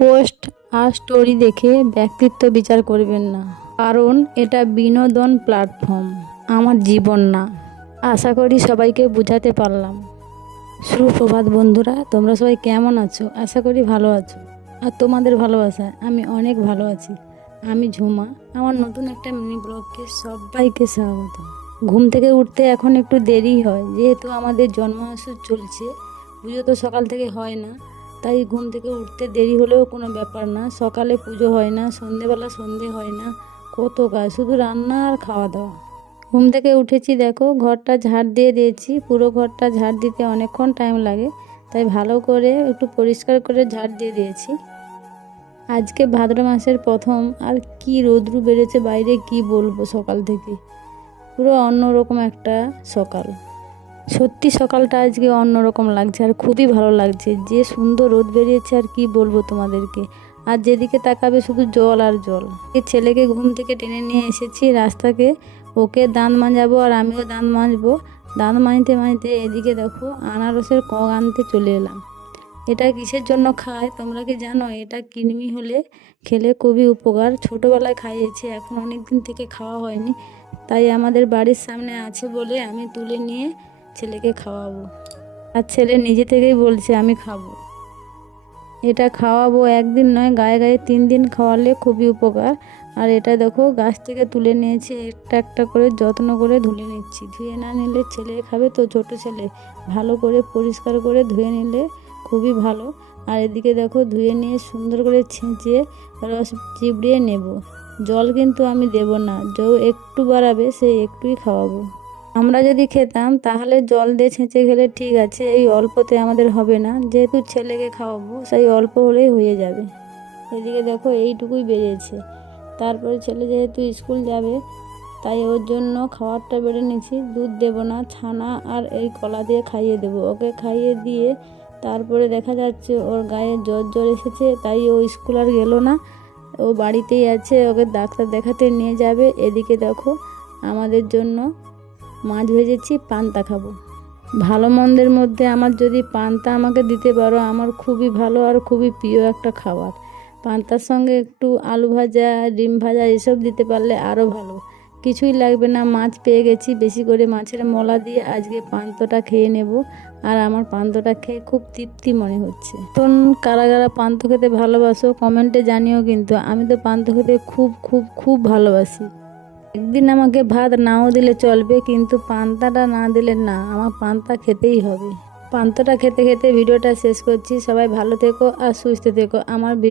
Post আর story দেখে ব্যক্তিত্ব বিচার করবেন না, কারণ এটা বিনোদন প্ল্যাটফর্ম, আমার জীবন না। আশা করি সবাইকে বোঝাতে পারলাম। সুপ্রভাত বন্ধুরা, তোমরা সবাই কেমন আছো? আশা করি ভালো আছো। আর তোমাদের ভালোবাসায় আমি অনেক ভালো আছি। আমি ঝুমা, আমার নতুন একটা মিনি ব্লগকে সবাইকে স্বাগত। ঘুম থেকে উঠতে এখন একটু দেরি হয়, যেহেতু আমাদের জন্মাষ্টমী চলছে। পুজো তো সকাল থেকে হয় না, তাই ঘুম থেকে উঠতে দেরি হলেও কোনো ব্যাপার না। সকালে পুজো হয় না, সন্ধেবেলা সন্ধে হয় না, কত কাজ, শুধু রান্না আর খাওয়া দাওয়া। ঘুম থেকে উঠেছি, দেখো ঘরটা ঝাড় দিয়ে দিয়েছি। পুরো ঘরটা ঝাড় দিতে অনেকক্ষণ টাইম লাগে, তাই ভালো করে একটু পরিষ্কার করে ঝাড় দিয়ে দিয়েছি। আজকে ভাদ্র মাসের প্রথম, আর কি রৌদ্র বেড়েছে বাইরে, কি বলবো। সকাল থেকে পুরো অন্যরকম একটা সকাল। সত্যি সকালটা আজকে অন্যরকম লাগছে আর খুবই ভালো লাগছে। যে সুন্দর রোদ বেরিয়েছে, আর কি বলবো তোমাদেরকে। আর যেদিকে তাকাবে শুধু জল আর জল। ছেলেকে ঘুম থেকে টেনে নিয়ে এসেছি রাস্তাকে, ওকে দাঁত মাজাবো আর আমিও দাঁত মাজবো। দাঁত মাজতে মাজতে এদিকে দেখো আনারসের কক আনতে চলে এলাম। এটা কিসের জন্য খায় তোমরা কি জানো? এটা কৃমি হলে খেলে খুবই উপকার। ছোটোবেলায় খাইয়েছি, এখন অনেক দিন থেকে খাওয়া হয়নি, তাই আমাদের বাড়ির সামনে আছে বলে আমি তুলে নিয়ে ছেলেকে খাওয়াবো। আর ছেলে নিজে থেকেই বলছে আমি খাবো। এটা খাওয়াবো একদিন নয়, গায়ে গায়ে 3 দিন খাওয়ালে খুবই উপকার। আর এটা দেখো গাছ থেকে তুলে নিয়েছি, একটা একটা করে যত্ন করে ধুয়ে নিচ্ছি। ধুয়ে না নিলে ছেলে খাবে তো, ছোট ছেলে, ভালো করে পরিষ্কার করে ধুয়ে নিলে খুবই ভালো। আর এদিকে দেখো ধুয়ে নিয়ে সুন্দর করে ছেঁচে রস চিবড়িয়ে নেব। জল কিন্তু আমি দেব না, যৌ একটু বাড়াবে সেই একটুই খাওয়াবো। আমরা যদি খেতাম তাহলে জল দিয়ে ছেঁচে খেলে ঠিক আছে, এই অল্পতে আমাদের হবে না, যেহেতু ছেলেকে খাওয়াবো সেই অল্প হলেই হয়ে যাবে। এদিকে দেখো এইটুকুই বেরিয়েছে। তারপরে ছেলে যেহেতু স্কুল যাবে, তাই ওর জন্য খাবারটা বেড়ে নিচ্ছি। দুধ দেবো না, ছানা আর এই কলা দিয়ে খাইয়ে দেবো। ওকে খাইয়ে দিয়ে তারপরে দেখা যাচ্ছে ওর গায়ে জ্বর জ্বর এসেছে, তাই ও স্কুল আর গেল না, ও বাড়িতেই আছে। ওকে ডাক্তার দেখাতে নিয়ে যাবে। এদিকে দেখো আমাদের জন্য মাছ ভেজেছি, পান্তা খাবো। ভালো মন্দের মধ্যে আমার যদি পান্তা আমাকে দিতে পারো, আমার খুবই ভালো আর খুবই প্রিয় একটা খাবার। পান্তার সঙ্গে একটু আলু ভাজা, ডিম ভাজা এসব দিতে পারলে আরও ভালো। কিছুই লাগবে না, মাছ পেয়ে গেছি, বেশি করে মাছের মলা দিয়ে আজকে পান্তটা খেয়ে নেব। আর আমার পান্তটা খেয়ে খুব তৃপ্তি মনে হচ্ছে। কোন কারা কারা পান্ত খেতে ভালোবাসো কমেন্টে জানিও, কিন্তু আমি তো পান্ত খেতে খুব খুব খুব ভালোবাসি। একদিন আমাকে ভাত নাও দিলে চলবে, কিন্তু পান্তাটা না দিলে না, আমার পান্তা খেতেই হবে। পান্তাটা খেতে খেতে ভিডিওটা শেষ করছি। সবাই ভালো থেকো আর সুস্থ থেকো। আমার